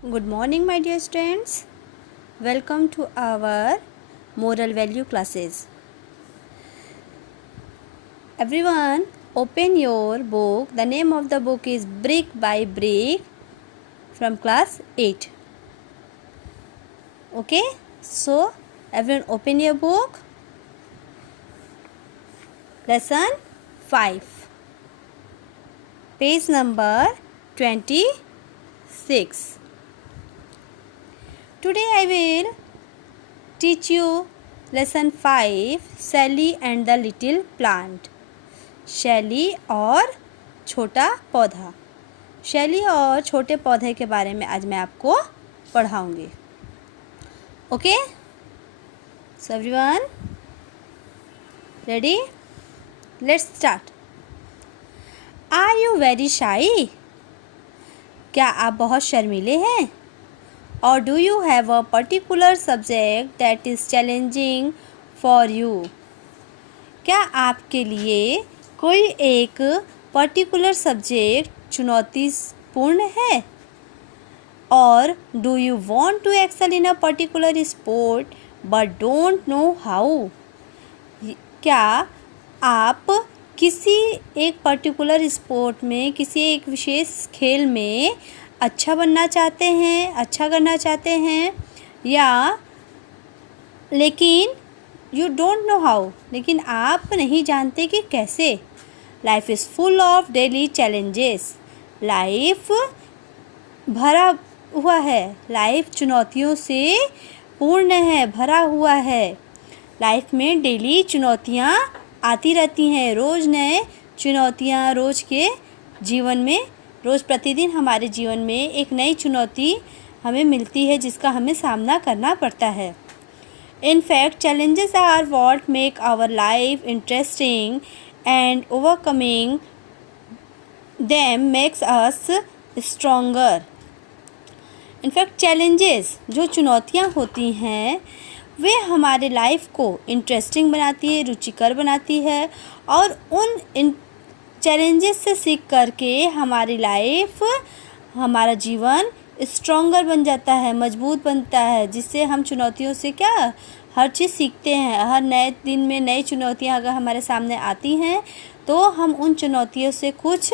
Good morning, my dear students. Welcome to our moral value classes. Everyone, open your book. The name of the book is Brick by Brick from class 8. Okay, so everyone, open your book. Lesson 5, page number 26. Today I will teach you lesson 5, Sally and the little plant. शैली और छोटा पौधा. शैली और छोटे पौधे के बारे में आज मैं आपको पढ़ाऊंगी. Okay, so everyone ready? Let's start. Are you very shy? क्या आप बहुत शर्मीले हैं? और do you have a particular subject that is challenging for you? क्या आपके लिए कोई एक पर्टिकुलर सब्जेक्ट चुनौतीपूर्ण है? और do you want to excel in a particular sport but don't know how? क्या आप किसी एक पर्टिकुलर स्पोर्ट में, किसी एक विशेष खेल में अच्छा बनना चाहते हैं, अच्छा करना चाहते हैं, या लेकिन यू डोंट नो हाउ, लेकिन आप नहीं जानते कि कैसे? Life is full of daily challenges. Life भरा हुआ है, लाइफ चुनौतियों से पूर्ण है, भरा हुआ है. लाइफ में डेली चुनौतियाँ आती रहती हैं. रोज़ नए चुनौतियाँ, रोज़ के जीवन में, रोज़ प्रतिदिन हमारे जीवन में एक नई चुनौती हमें मिलती है जिसका हमें सामना करना पड़ता है. In fact, challenges are what make our life interesting and overcoming them makes us stronger. In fact, challenges, जो चुनौतियाँ होती हैं, वे हमारे लाइफ को इंटरेस्टिंग बनाती है, रुचिकर बनाती है, और उन चैलेंजेस से सीख करके हमारी लाइफ, हमारा जीवन स्ट्रॉन्गर बन जाता है, मजबूत बनता है, जिससे हम चुनौतियों से क्या हर चीज़ सीखते हैं. हर नए दिन में नई चुनौतियां अगर हमारे सामने आती हैं तो हम उन चुनौतियों से कुछ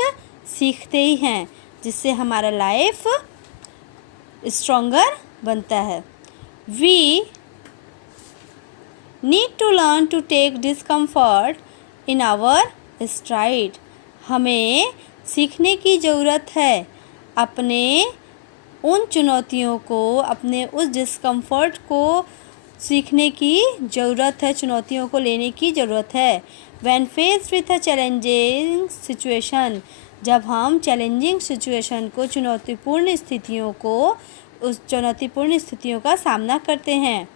सीखते ही हैं, जिससे हमारा लाइफ स्ट्रॉन्गर बनता है. We need to learn to take discomfort in our stride. हमें सीखने की ज़रूरत है, अपने उन चुनौतियों को, अपने उस डिस्कम्फर्ट को सीखने की ज़रूरत है, चुनौतियों को लेने की ज़रूरत है. When faced with a challenging situation, जब हम चैलेंजिंग सिचुएशन को, चुनौतीपूर्ण स्थितियों को, उस चुनौतीपूर्ण स्थितियों का सामना करते हैं.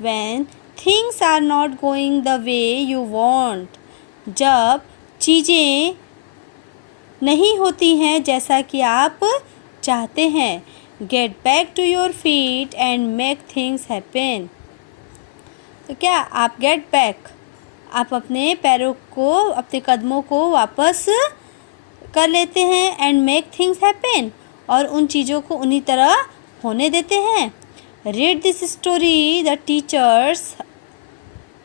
When things are not going the way you want, जब चीज़ें नहीं होती हैं जैसा कि आप चाहते हैं. Get back to your feet and make things happen. तो क्या आप गेट बैक, आप अपने पैरों को, अपने कदमों को वापस कर लेते हैं, एंड मेक थिंग्स हैपन, और उन चीज़ों को उन्हीं तरह होने देते हैं. Read this story. The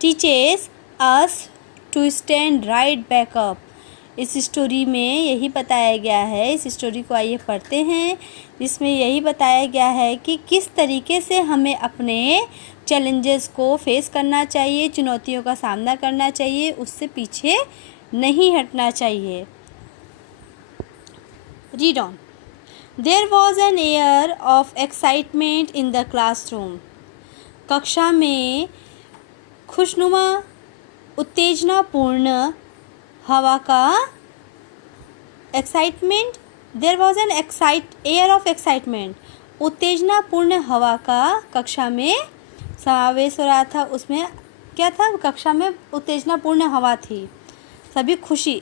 teaches us to stand right back up. इस स्टोरी में यही बताया गया है, इस स्टोरी को आइए पढ़ते हैं, जिसमें यही बताया गया है कि किस तरीके से हमें अपने चैलेंजेस को फेस करना चाहिए, चुनौतियों का सामना करना चाहिए, उससे पीछे नहीं हटना चाहिए. Read on. There was an air of excitement in the classroom. कक्षा में खुशनुमा, उत्तेजनापूर्ण हवा का excitement. There was an air of excitement. उत्तेजनापूर्ण हवा का कक्षा में समावेश हो रहा था. उसमें क्या था? कक्षा में उत्तेजनापूर्ण हवा थी. सभी खुशी,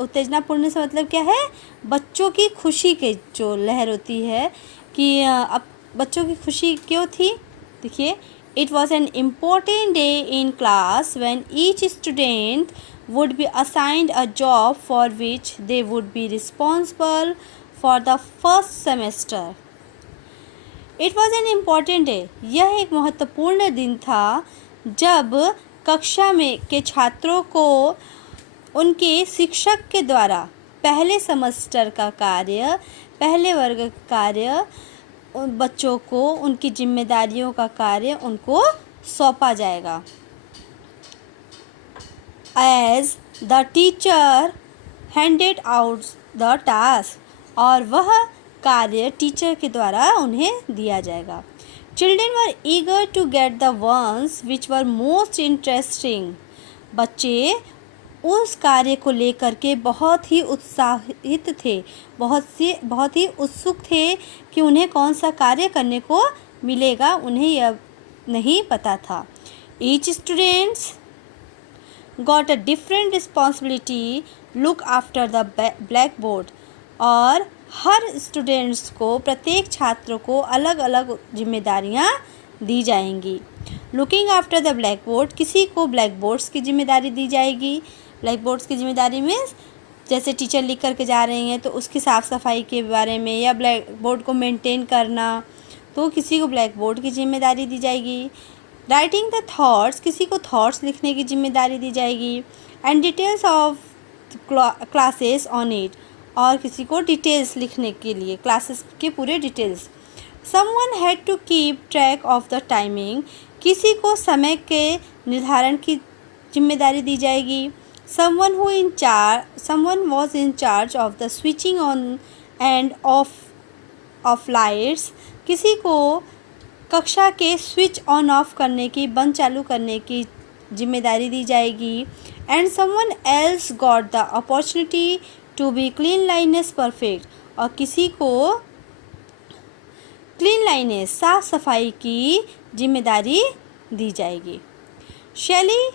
उत्तेजनापूर्ण से मतलब क्या है? बच्चों की खुशी के जो लहर होती है, कि अब बच्चों की खुशी क्यों थी? देखिए, it was an important day in class when each student would be assigned a job for which they would be responsible for the first semester. It was an important day, यह एक महत्वपूर्ण दिन था जब कक्षा में के छात्रों को उनके शिक्षक के द्वारा पहले सेमेस्टर का कार्य, पहले वर्ग का कार्य, बच्चों को उनकी जिम्मेदारियों का कार्य उनको सौंपा जाएगा। As the teacher handed out the task, और वह कार्य टीचर के द्वारा उन्हें दिया जाएगा। Children were eager to get the ones which were most interesting, बच्चे उस कार्य को लेकर के बहुत ही उत्साहित थे, बहुत ही उत्सुक थे कि उन्हें कौन सा कार्य करने को मिलेगा, उन्हें यह नहीं पता था। Each students got a different responsibility look after the black board, और हर स्टूडेंट्स को, प्रत्येक छात्र को अलग अलग जिम्मेदारियां दी जाएंगी। Looking after the black board, किसी को ब्लैक बोर्ड्स की जिम्मेदारी दी जाएगी। ब्लैक बोर्ड्स की जिम्मेदारी में जैसे टीचर लिख करके जा रही हैं तो उसकी साफ़ सफाई के बारे में, या ब्लैक बोर्ड को मेंटेन करना, तो किसी को ब्लैक बोर्ड की जिम्मेदारी दी जाएगी। राइटिंग द थॉट्स, किसी को थॉट्स लिखने की जिम्मेदारी दी जाएगी। And details of classes on it, और किसी को डिटेल्स लिखने के लिए क्लासेस के पूरे details. Someone had to keep track of the timing, किसी को समय के निर्धारण की जिम्मेदारी दी जाएगी। Someone was in charge of the switching on and off lights, किसी को कक्षा के स्विच ऑन ऑफ करने की, बंद चालू करने की जिम्मेदारी दी जाएगी। And someone else got the opportunity to be cleanliness perfect, और किसी को क्लीनलीनेस, साफ सफाई की जिम्मेदारी दी जाएगी। Shelly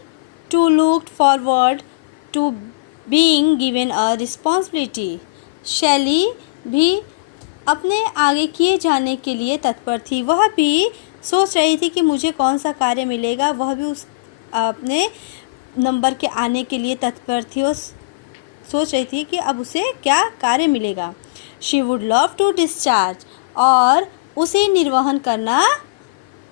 too look forward to being given a responsibility, Shelly भी अपने आगे किए जाने के लिए तत्पर थी। वह भी सोच रही थी कि मुझे कौन सा कार्य मिलेगा, वह भी उस अपने नंबर के आने के लिए तत्पर थी और सोच रही थी कि अब उसे क्या कार्य मिलेगा। She would love to discharge, और उसे निर्वहन करना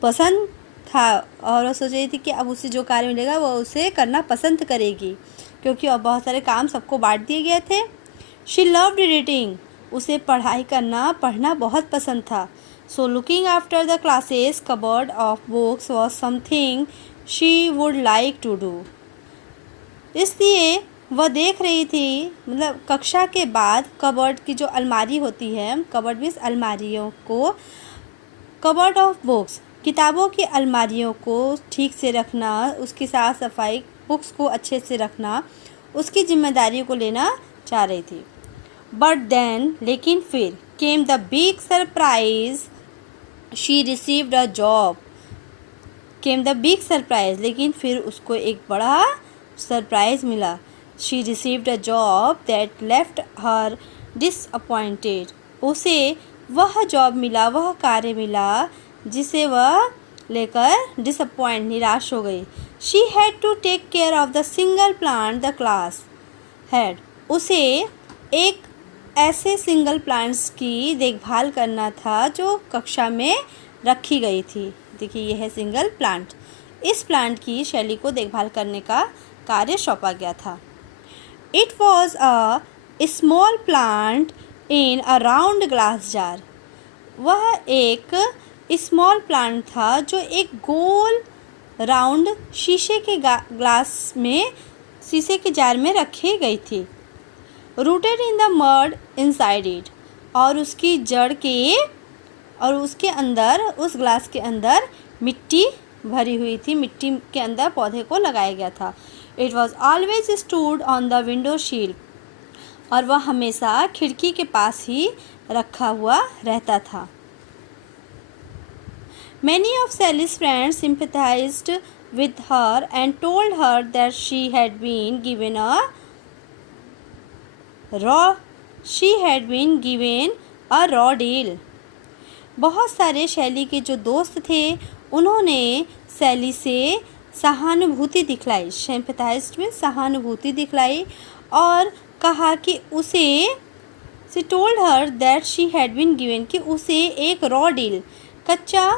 पसंद था, और वह सोच रही थी कि अब उसे जो कार्य मिलेगा वह उसे करना पसंद करेगी, क्योंकि अब बहुत सारे काम सबको बांट दिए गए थे। शी लव्ड रीडिंग, उसे पढ़ना बहुत पसंद था। So looking after the classes cupboard of books was something she would like to do, इसलिए वह देख रही थी, मतलब कक्षा के बाद कबर्ड की जो अलमारी होती है, कबर्ड मीन्स अलमारियों को, कबर्ड ऑफ बुक्स, किताबों की अलमारियों को ठीक से रखना, उसकी साफ़ सफाई, बुक्स को अच्छे से रखना, उसकी जिम्मेदारी को लेना चाह रही थी। बट देन, लेकिन फिर, came the big surprise, she received a job. Came the big surprise, लेकिन फिर उसको एक बड़ा सरप्राइज मिला। She received a job that left her disappointed, उसे वह जॉब मिला, वह कार्य मिला जिसे वह लेकर डिसअपॉइंट, निराश हो गई। She had to take care of the single plant the class had, उसे एक ऐसे सिंगल प्लांट्स की देखभाल करना था जो कक्षा में रखी गई थी। देखिए यह है सिंगल प्लांट, इस प्लांट की शैली को देखभाल करने का कार्य सौंपा गया था। It was a small plant in a round glass jar, वह एक स्मॉल प्लांट था जो एक गोल राउंड शीशे के ग्लास में, शीशे के जार में रखी गई थी। Rooted in the mud inside it, और उसकी जड़ के, और उसके अंदर, उस ग्लास के अंदर मिट्टी भरी हुई थी, मिट्टी के अंदर पौधे को लगाया गया था। It was always stood on the window shield, और वह हमेशा खिड़की के पास ही रखा हुआ रहता था। Many of Sally's friends sympathized with her and told her that she had been given a raw deal. बहुत सारे शैली के जो दोस्त थे उन्होंने सैली से सहानुभूति दिखलाई, sympathized में सहानुभूति दिखलाई, और कहा कि उसे, she told her that she had been given, कि उसे एक रॉ डील, कच्चा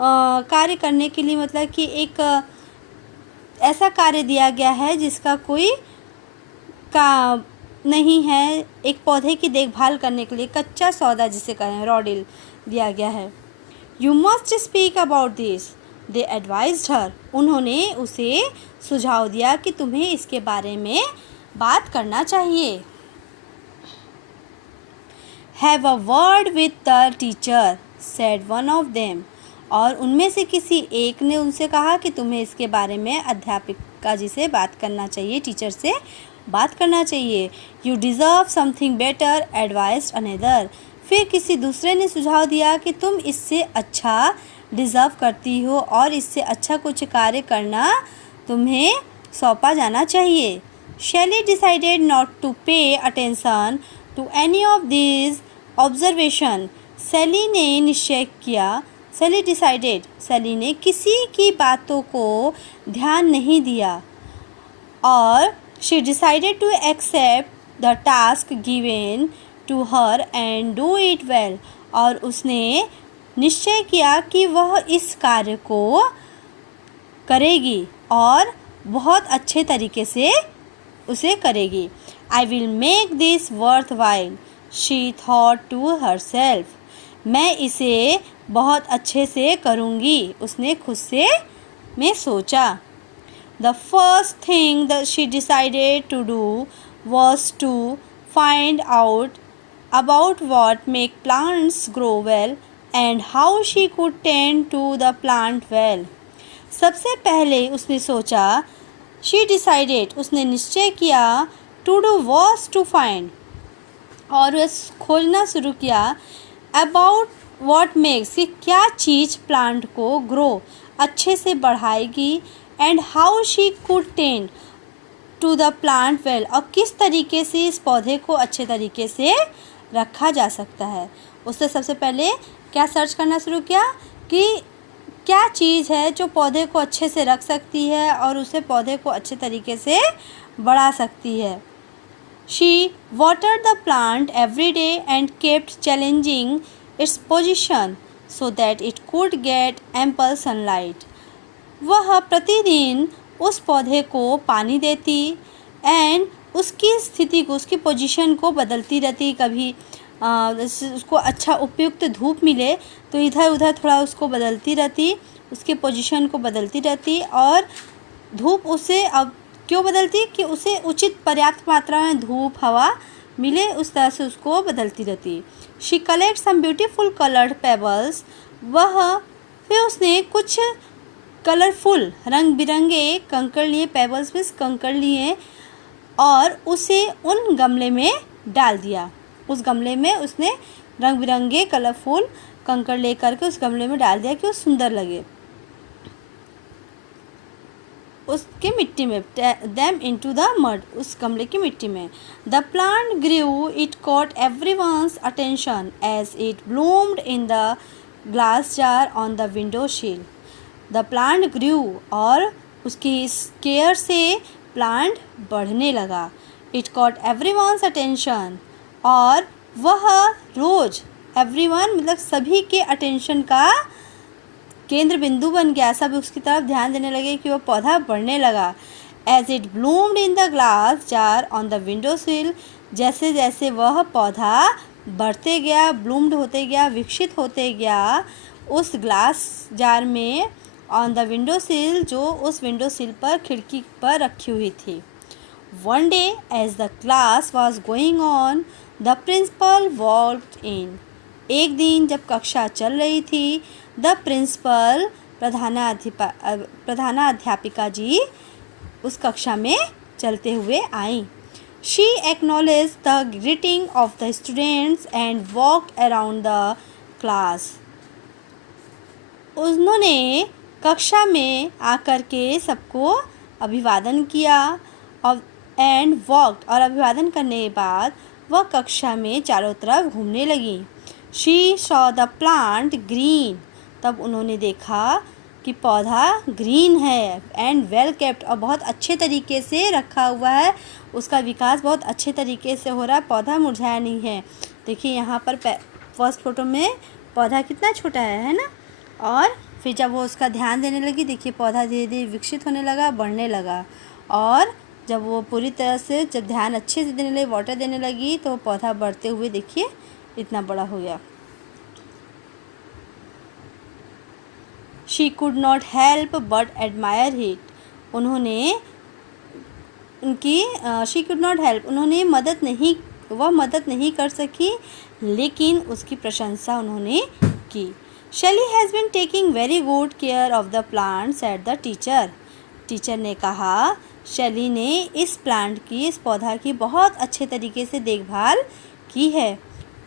कार्य करने के लिए मतलब कि एक ऐसा कार्य दिया गया है जिसका कोई का नहीं है, एक पौधे की देखभाल करने के लिए कच्चा सौदा जिसे कहें रॉ डील दिया गया है। You must speak about this, they advised her, उन्होंने उसे सुझाव दिया कि तुम्हें इसके बारे में बात करना चाहिए। Have a word with the teacher, said one of them, और उनमें से किसी एक ने उनसे कहा कि तुम्हें इसके बारे में अध्यापिका जी से बात करना चाहिए, टीचर से बात करना चाहिए। You deserve something better, advised another, फिर किसी दूसरे ने सुझाव दिया कि तुम इससे अच्छा डिज़र्व करती हो और इससे अच्छा कुछ कार्य करना तुम्हें सौंपा जाना चाहिए। Shelly decided not to pay attention to any of this observation, Sally ने निश्चय किया, सैली डिसाइडेड, सैली ने किसी की बातों को ध्यान नहीं दिया, और she decided to accept the task given to her and do it well, और उसने निश्चय किया कि वह इस कार्य को करेगी और बहुत अच्छे तरीके से उसे करेगी। I will make this worthwhile, she thought to herself, मैं इसे बहुत अच्छे से करूँगी, उसने खुद से में सोचा। The first thing that she decided to do was to find out about what make plants grow well and how she could tend to the plant well. सबसे पहले उसने सोचा, she decided, उसने निश्चय किया, to do was to find, और वह खोजना शुरू किया, about what makes, कि क्या चीज़ प्लांट को ग्रो अच्छे से बढ़ाएगी, and how she could tend to the plant well, और किस तरीके से इस पौधे को अच्छे तरीके से रखा जा सकता है। उसने सबसे पहले क्या सर्च करना शुरू किया कि क्या चीज़ है जो पौधे को अच्छे से रख सकती है और उसे पौधे को अच्छे तरीके से बढ़ा सकती है। She watered the plant every day and kept challenging its position so that it could get ample sunlight, वह प्रतिदिन उस पौधे को पानी देती एंड उसकी स्थिति को, उसकी पोजीशन को बदलती रहती, कभी उसको अच्छा उपयुक्त धूप मिले तो इधर उधर थोड़ा उसको बदलती रहती, उसके पोजीशन को बदलती रहती, और धूप उसे अब क्यों बदलती कि उसे उचित पर्याप्त मात्रा में धूप हवा मिले, उस तरह से उसको बदलती रहती। She collect some beautiful coloured pebbles, वह फिर उसने कुछ कलरफुल रंग बिरंगे कंकड़ लिए, पेबल्स में कंकड़ लिए, और उसे उन गमले में डाल दिया। उस गमले में उसने रंग बिरंगे कलरफुल कंकड़ ले करके उस गमले में डाल दिया कि वो सुंदर लगे, उसके मिट्टी में, देम इनटू द मड, उस गमले की मिट्टी में। The plant grew, it caught everyone's attention as it bloomed in the glass jar on the window sill. The plant grew, और उसकी केयर से प्लांट बढ़ने लगा। इट कॉट एवरीवन्स अटेंशन, और वह रोज़, एवरीवन मतलब सभी के अटेंशन का केंद्र बिंदु बन गया, सब उसकी तरफ ध्यान देने लगे कि वह पौधा बढ़ने लगा। As it bloomed in the glass jar on the window sill, जैसे जैसे वह पौधा बढ़ते गया, ब्लूम्ड होते गया, विकसित होते गया उस ग्लास जार में, ऑन द विंडो सिल, जो उस विंडो सिल पर, खिड़की पर रखी हुई थी। One day as the class was going on, the principal walked in, एक दिन जब कक्षा चल रही थी, द प्रिंसिपल, प्रधानाध्यापिका जी उस कक्षा में चलते हुए आई। She acknowledge the greeting of the students and walked around the class, उन्होंने कक्षा में आकर के सबको अभिवादन किया, और एंड वॉकड, और अभिवादन करने के बाद वह कक्षा में चारों तरफ घूमने लगी। She saw the plant green, तब उन्होंने देखा कि पौधा ग्रीन है, एंड वेल केप्ट, और बहुत अच्छे तरीके से रखा हुआ है, उसका विकास बहुत अच्छे तरीके से हो रहा है, पौधा मुरझाया नहीं है। देखिए यहाँ पर फर्स्ट फोटो में पौधा कितना छोटा है ना, और फिर जब वो उसका ध्यान देने लगी, देखिए पौधा धीरे धीरे विकसित होने लगा, बढ़ने लगा। और जब वो पूरी तरह से जब ध्यान अच्छे से देने लगी, वाटर देने लगी, तो पौधा बढ़ते हुए देखिए इतना बड़ा हो गया। She could not help but admire it. उन्होंने शी कुड नॉट हेल्प, वह मदद नहीं कर सकी, लेकिन उसकी प्रशंसा उन्होंने की। Shelly has been taking very good care of the plants at the teacher. Teacher ने कहा शैली ने इस पौधा की बहुत अच्छे तरीके से देखभाल की है।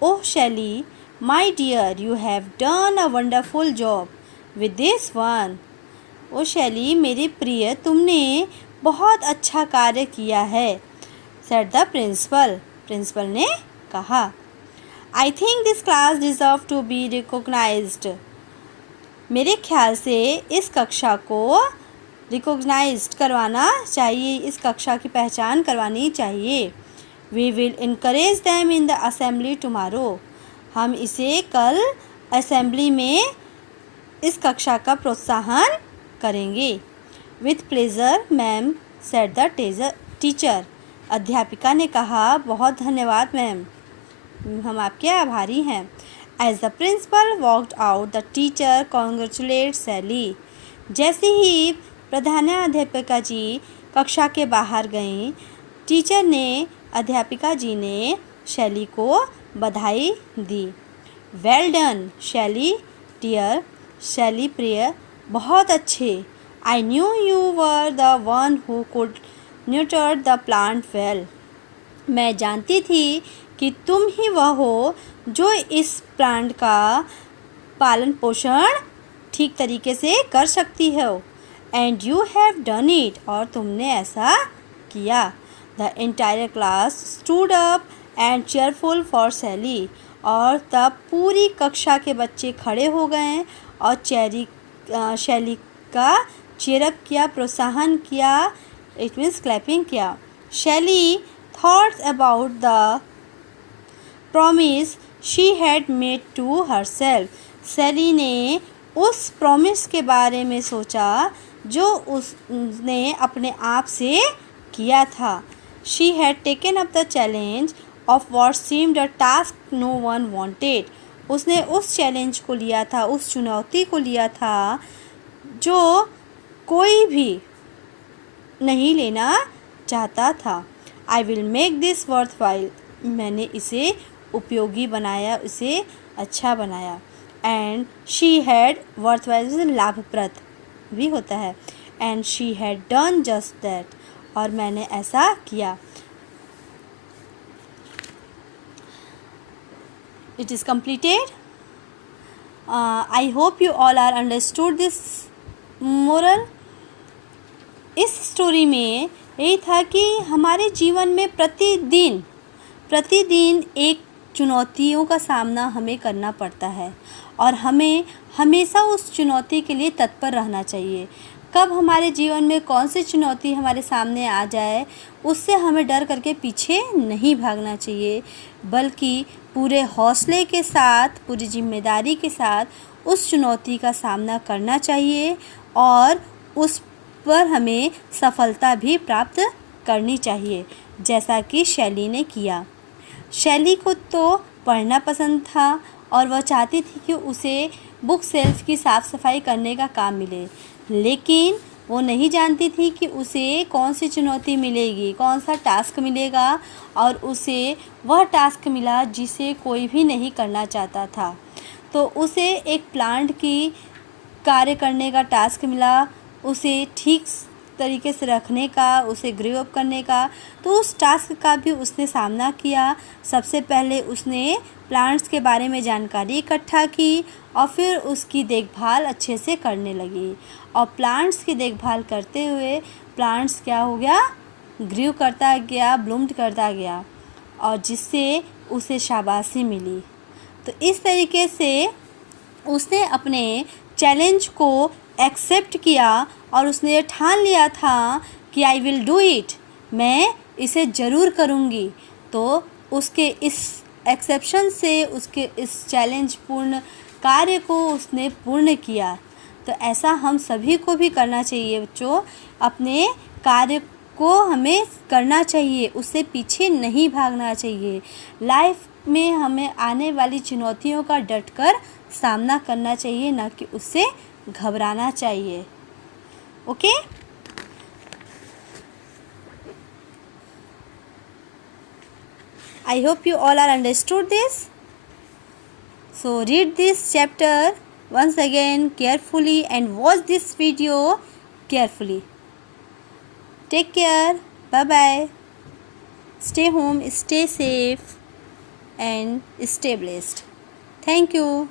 Oh Shelly, my dear, you have done a wonderful job with this one. ओ शैली, मेरी प्रिय, तुमने बहुत अच्छा कार्य किया है, सेड द प्रिंसिपल। प्रिंसिपल ने कहा। I think this class deserve to be recognised. मेरे ख्याल से इस कक्षा को रिकॉग्नाइज्ड करवाना चाहिए, इस कक्षा की पहचान करवानी चाहिए। We will encourage them in the assembly tomorrow. हम इसे कल असेंबली में इस कक्षा का प्रोत्साहन करेंगे। With pleasure ma'am, said the teacher. अध्यापिका ने कहा, बहुत धन्यवाद मैम, हम आपके आभारी हैं। As the principal walked out, the teacher congratulate Shelly. जैसे ही प्रधानाध्यापिका जी कक्षा के बाहर गईं, टीचर ने, अध्यापिका जी ने शैली को बधाई दी। वेल डन शैली डियर, शैली प्रिय, बहुत अच्छे। I knew you were the one who could neuter the plant well. मैं जानती थी कि तुम ही वह हो जो इस प्लांट का पालन पोषण ठीक तरीके से कर सकती हो। And you have done it, और तुमने ऐसा किया। The entire class stood up and cheerful for शैली। और तब पूरी कक्षा के बच्चे खड़े हो गए और शैली का चीयरअप किया, प्रोत्साहन किया, इट मीन्स क्लैपिंग किया। Shelly thoughts about the promise she had made to herself. Shelly ने उस प्रॉमिस के बारे में सोचा जो उसने अपने आप से किया था। She had taken up the challenge of what seemed a task no one wanted. उसने उस चैलेंज को लिया था, उस चुनौती को लिया था जो कोई भी नहीं लेना चाहता था। आई will make this worth while. मैंने इसे उपयोगी बनाया, इसे अच्छा बनाया। And she had, worth while लाभप्रद भी होता है। And she had done just that, और मैंने ऐसा किया। It is completed. I hope you all are understood this moral. इस स्टोरी में यही था कि हमारे जीवन में प्रतिदिन एक चुनौतियों का सामना हमें करना पड़ता है, और हमें हमेशा उस चुनौती के लिए तत्पर रहना चाहिए। कब हमारे जीवन में कौन सी चुनौती हमारे सामने आ जाए, उससे हमें डर करके पीछे नहीं भागना चाहिए, बल्कि पूरे हौसले के साथ, पूरी जिम्मेदारी के साथ उस चुनौती का सामना करना चाहिए, और उस पर हमें सफलता भी प्राप्त करनी चाहिए, जैसा कि शैली ने किया। शैली को तो पढ़ना पसंद था, और वह चाहती थी कि उसे बुक शेल्फ की साफ़ सफाई करने का काम मिले, लेकिन वो नहीं जानती थी कि उसे कौन सी चुनौती मिलेगी, कौन सा टास्क मिलेगा, और उसे वह टास्क मिला जिसे कोई भी नहीं करना चाहता था। तो उसे एक प्लांट की कार्य करने का टास्क मिला, उसे ठीक तरीके से रखने का, उसे ग्रो अप करने का। तो उस टास्क का भी उसने सामना किया। सबसे पहले उसने प्लांट्स के बारे में जानकारी इकट्ठा की, और फिर उसकी देखभाल अच्छे से करने लगी। और प्लांट्स की देखभाल करते हुए प्लांट्स क्या हो गया, ग्रो करता गया, ब्लूम्ड करता गया, और जिससे उसे शाबाशी मिली। तो इस तरीके से उसने अपने चैलेंज को एक्सेप्ट किया, और उसने ये ठान लिया था कि आई विल डू इट, मैं इसे ज़रूर करूँगी। तो उसके इस एक्सेप्शन से, उसके इस चैलेंज पूर्ण कार्य को उसने पूर्ण किया। तो ऐसा हम सभी को भी करना चाहिए बच्चों। अपने कार्य को हमें करना चाहिए, उससे पीछे नहीं भागना चाहिए। लाइफ में हमें आने वाली चुनौतियों का डटकर सामना करना चाहिए, ना कि उससे घबराना चाहिए। Okay? I hope you all are understood this. So read this chapter once again carefully and watch this video carefully. Take care. Bye bye. Stay home, stay safe and stay blessed. Thank you.